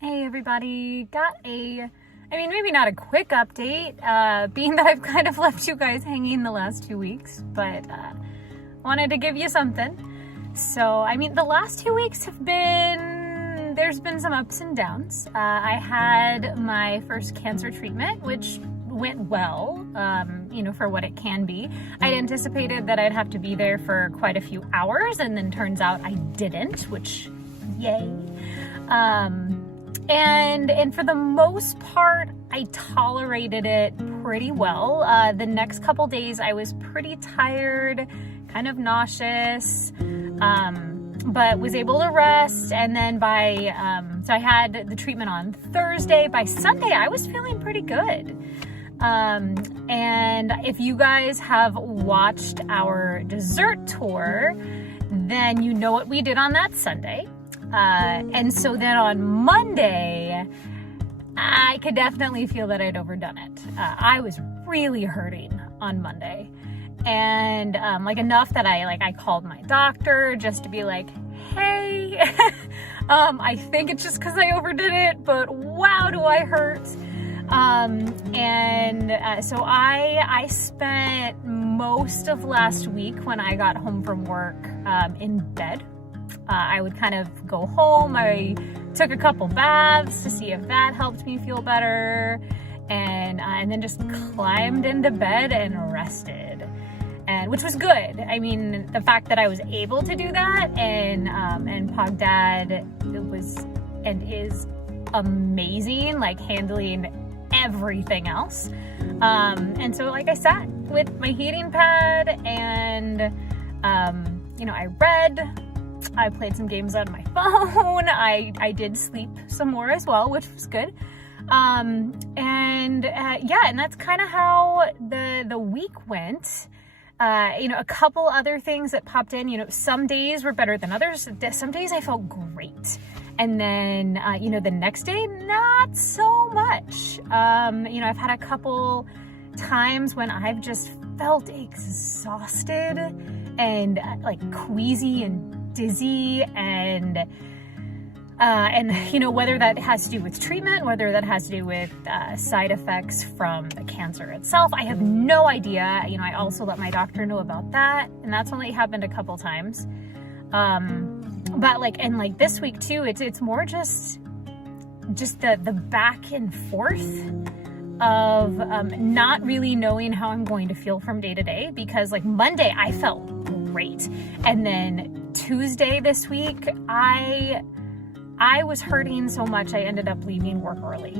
Hey everybody, maybe not a quick update, being that I've kind of left you guys hanging the last 2 weeks, but wanted to give you something. So, the last 2 weeks there's been some ups and downs. I had my first cancer treatment, which went well, for what it can be. I'd anticipated that I'd have to be there for quite a few hours, and then turns out I didn't, which, yay. And for the most part, I tolerated it pretty well. The next couple days I was pretty tired, kind of nauseous, but was able to rest. And then so I had the treatment on Thursday. By Sunday, I was feeling pretty good. And if you guys have watched our dessert tour, then you know what we did on that Sunday. And so then on Monday, I could definitely feel that I'd overdone it. I was really hurting on Monday, and enough that I called my doctor just to be like, hey, I think it's just because I overdid it, but wow, do I hurt. So I spent most of last week when I got home from work in bed. I would kind of go home. I took a couple baths to see if that helped me feel better, and then just climbed into bed and rested, which was good. The fact that I was able to do that, and POG Dad was and is amazing, handling everything else. And so I sat with my heating pad, and I read. I played some games on my phone. I did sleep some more as well, which was good. And that's kind of how the week went. A couple other things that popped in. Some days were better than others. Some days I felt great. And then, the next day, not so much. I've had a couple times when I've just felt exhausted and queasy and dizzy, and whether that has to do with treatment, whether that has to do with side effects from the cancer itself, I have no idea. I also let my doctor know about that, and that's only happened a couple times. But this week too, it's more just the back and forth of not really knowing how I'm going to feel from day to day, because Monday I felt great, and then Tuesday this week I was hurting so much I ended up leaving work early,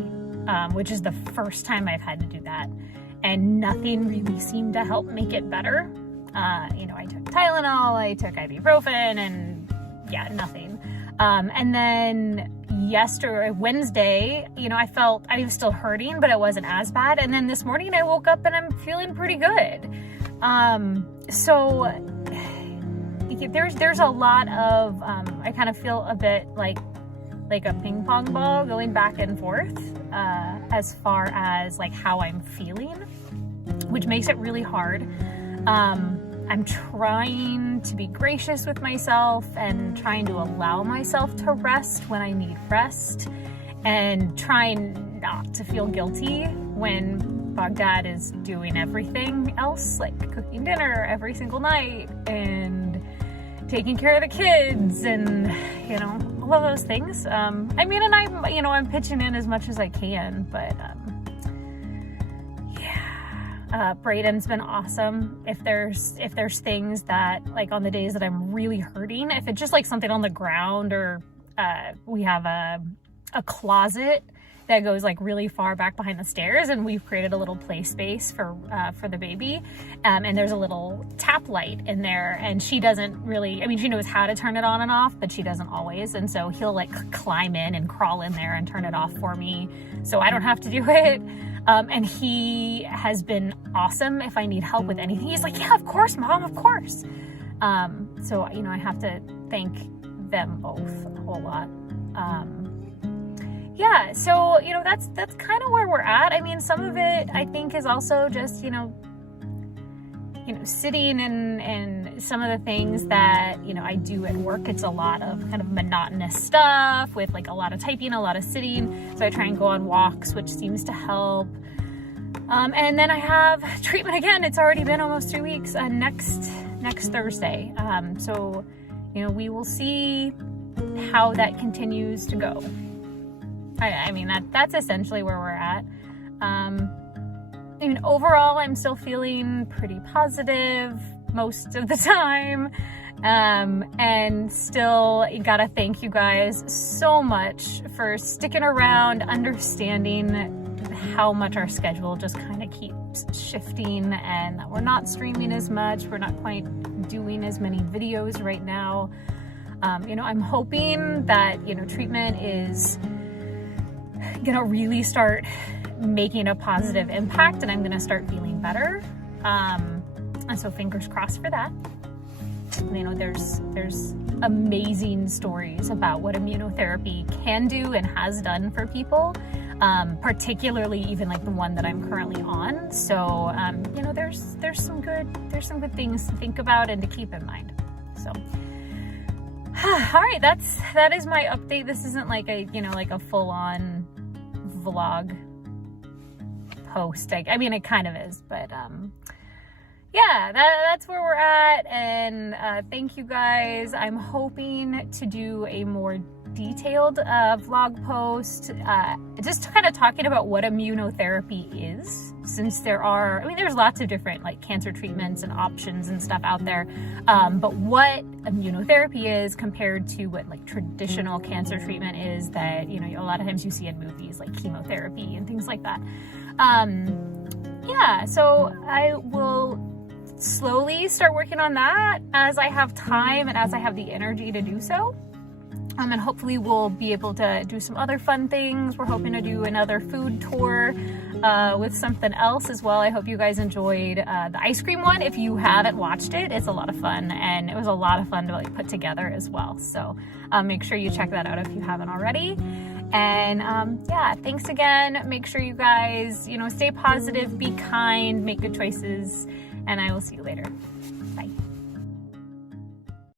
which is the first time I've had to do that, and nothing really seemed to help make it better. I took Tylenol, I took ibuprofen, and nothing. And then Wednesday, I was still hurting, but it wasn't as bad. And then this morning I woke up and I'm feeling pretty good. So there's a lot of, I kind of feel a bit like a ping pong ball going back and forth, as far as how I'm feeling, which makes it really hard. I'm trying to be gracious with myself and trying to allow myself to rest when I need rest, and trying not to feel guilty when POG Dad is doing everything else, like cooking dinner every single night and taking care of the kids and, all of those things. I'm pitching in as much as I can, but, Braden's been awesome. If there's things that, on the days that I'm really hurting, if it's just something on the ground, or we have a closet that goes really far back behind the stairs, and we've created a little play space for the baby, and there's a little tap light in there, and she doesn't really, she knows how to turn it on and off, but she doesn't always, and so he'll climb in and crawl in there and turn it off for me, so I don't have to do it. And he has been awesome. If I need help with anything, he's like, yeah, of course, Mom, of course. So, I have to thank them both a whole lot. So, that's kind of where we're at. Some of it, I think, is also just, sitting and some of the things that, I do at work, it's a lot of kind of monotonous stuff with like a lot of typing, a lot of sitting. So I try and go on walks, which seems to help. And then I have treatment again. It's already been almost 2 weeks, next Thursday. So, we will see how that continues to go. I mean, that's essentially where we're at. Overall, I'm still feeling pretty positive most of the time. And still gotta thank you guys so much for sticking around, understanding how much our schedule just kind of keeps shifting and that we're not streaming as much. We're not quite doing as many videos right now. I'm hoping that, treatment is gonna really start making a positive impact and I'm gonna start feeling better. And so fingers crossed for that. There's amazing stories about what immunotherapy can do and has done for people, particularly even like the one that I'm currently on. So, there's some good things to think about and to keep in mind. So, all right, that is my update. This isn't like a full-on vlog post. I mean, it kind of is, but yeah, that's where we're at. And thank you guys. I'm hoping to do a more detailed vlog post, just kind of talking about what immunotherapy is, since there's lots of different like cancer treatments and options and stuff out there, but what immunotherapy is compared to what like traditional cancer treatment is that a lot of times you see in movies like chemotherapy and things like that. Yeah, so I will slowly start working on that as I have time and as I have the energy to do so. And hopefully we'll be able to do some other fun things. We're hoping to do another food tour with something else as well. I hope you guys enjoyed the ice cream one. If you haven't watched it, it's a lot of fun, and it was a lot of fun to like put together as well. So make sure you check that out if you haven't already. And yeah, thanks again. Make sure you guys, stay positive, be kind, make good choices, and I will see you later.